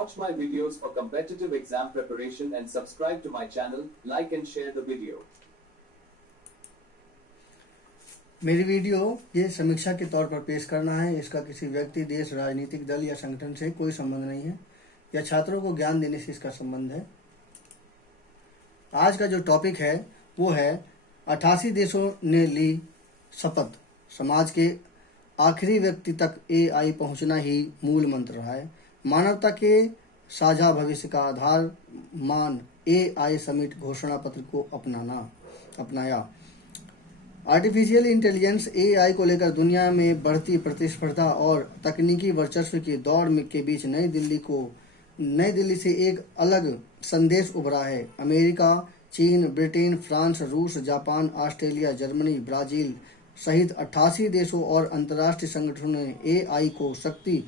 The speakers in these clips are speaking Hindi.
Watch my videos for competitive exam preparation and subscribe to my channel, like and share the video. मेरी वीडियो ये समीक्षा के तौर पर पेश करना है। इसका किसी व्यक्ति, देश, राजनीतिक दल या संगठन से कोई संबंध नहीं है या छात्रों को ज्ञान देने से इसका संबंध है। आज का जो टॉपिक है वो है 88 देशों ने ली शपथ, समाज के आखिरी व्यक्ति तक AI पहुंचना ही मूल मंत्र रहा है। मानवता के साझा भविष्य का आधार मान AI समिट घोषणा पत्र को अपनाया। आर्टिफिशियल इंटेलिजेंस AI को लेकर दुनिया में बढ़ती प्रतिस्पर्धा और तकनीकी वर्चस्व की दौड़ के बीच नई दिल्ली से एक अलग संदेश उभरा है। अमेरिका, चीन, ब्रिटेन, फ्रांस, रूस, जापान, ऑस्ट्रेलिया, जर्मनी, ब्राजील सहित 88 देशों और अंतर्राष्ट्रीय संगठनों ने AI को शक्ति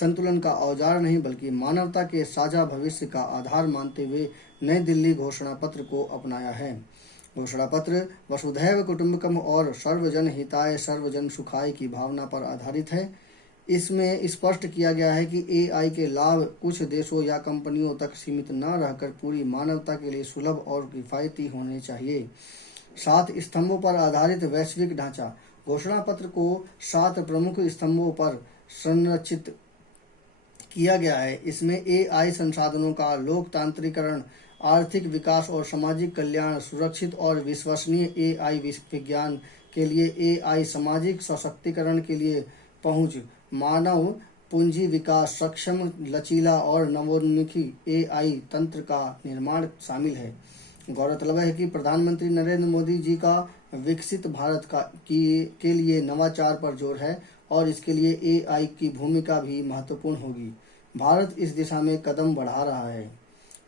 संतुलन का औजार नहीं बल्कि मानवता के साझा भविष्य का आधार मानते हुए नई दिल्ली घोषणा पत्र को अपनाया है। घोषणा पत्र वसुधैव कुटुंबकम और सर्वजन हिताय सर्वजन सुखाय की भावना पर आधारित है। इसमें स्पष्ट किया गया है कि AI के लाभ कुछ देशों या कंपनियों तक सीमित न रहकर पूरी मानवता के लिए सुलभ और किफायती होने चाहिए। 7 स्तंभों पर आधारित वैश्विक ढांचा। घोषणा पत्र को 7 प्रमुख स्तंभों पर संरचित किया गया है। इसमें AI संसाधनों का लोकतांत्रिकरण, आर्थिक विकास और सामाजिक कल्याण, सुरक्षित और विश्वसनीय AI विज्ञान के लिए AI, सामाजिक सशक्तिकरण के लिए पहुंच, मानव पूंजी विकास, सक्षम, लचीला और नवोन्मुखी AI तंत्र का निर्माण शामिल है। गौरतलब है कि प्रधानमंत्री नरेंद्र मोदी जी का विकसित भारत के लिए नवाचार पर जोर है और इसके लिए AI की भूमिका भी महत्वपूर्ण होगी। भारत इस दिशा में कदम बढ़ा रहा है।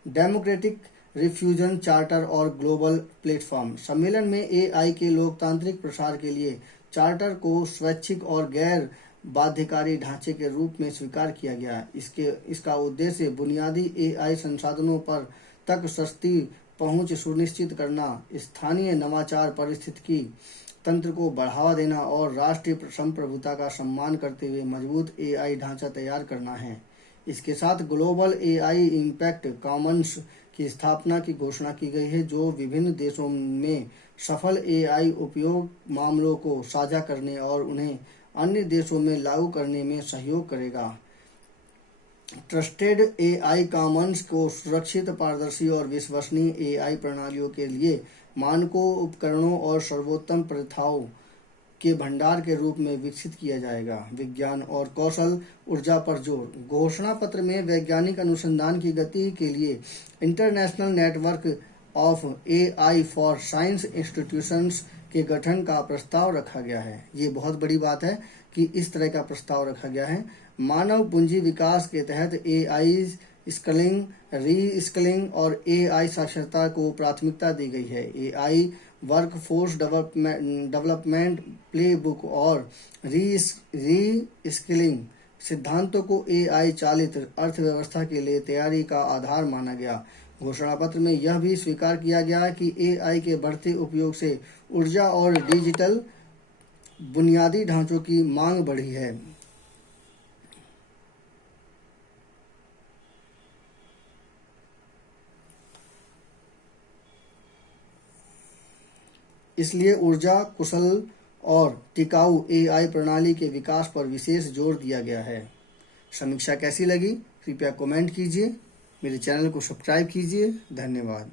डेमोक्रेटिक रिफ्यूजन चार्टर और ग्लोबल प्लेटफॉर्म। सम्मेलन में AI के लोकतांत्रिक प्रसार के लिए चार्टर को स्वैच्छिक और गैर बाध्यकारी ढांचे के रूप में स्वीकार किया गया। इसका उद्देश्य बुनियादी AI संसाधनों पर तक सस्ती पहुंच सुनिश्चित करना, स्थानीय नवाचार, पारिस्थितिकी तंत्र को बढ़ावा देना और राष्ट्रीय संप्रभुता का सम्मान करते हुए मजबूत AI ढांचा तैयार करना है। इसके साथ ग्लोबल AI इम्पैक्ट कॉमन्स की स्थापना की घोषणा की गई है, जो विभिन्न देशों में सफल AI उपयोग मामलों को साझा करने और उन्हें अन्य देशों में लागू करने में सहयोग करेगा। ट्रस्टेड AI कॉमन्स को सुरक्षित, पारदर्शी और विश्वसनीय AI प्रणालियों के लिए मानकों, उपकरणों और सर्वोत्तम प्रथाओं के भंडार के रूप में विकसित किया जाएगा। विज्ञान और कौशल, ऊर्जा पर जोर। घोषणा पत्र में वैज्ञानिक अनुसंधान की गति के लिए international network of AI for science institutions के गठन का प्रस्ताव रखा गया है। ये बहुत बड़ी बात है कि इस तरह का प्रस्ताव रखा गया है। मानव पूंजी विकास के तहत AI स्किलिंग, री-स्किलिंग और AI साक्षरता को प्राथमिकता दी गई है। AI वर्कफोर्स डेवलपमेंट प्लेबुक और री-स्किलिंग सिद्धांतों को AI चालित अर्थव्यवस्था के लिए तैयारी का आधार माना गया। घोषणा पत्र में यह भी स्वीकार किया गया कि AI के बढ़ते उपयोग से ऊर्जा और डिजिटल बुनियादी ढांचों की मांग बढ़ी है। इसलिए ऊर्जा कुशल और टिकाऊ AI प्रणाली के विकास पर विशेष जोर दिया गया है। समीक्षा कैसी लगी कृपया कमेंट कीजिए। मेरे चैनल को सब्सक्राइब कीजिए। धन्यवाद।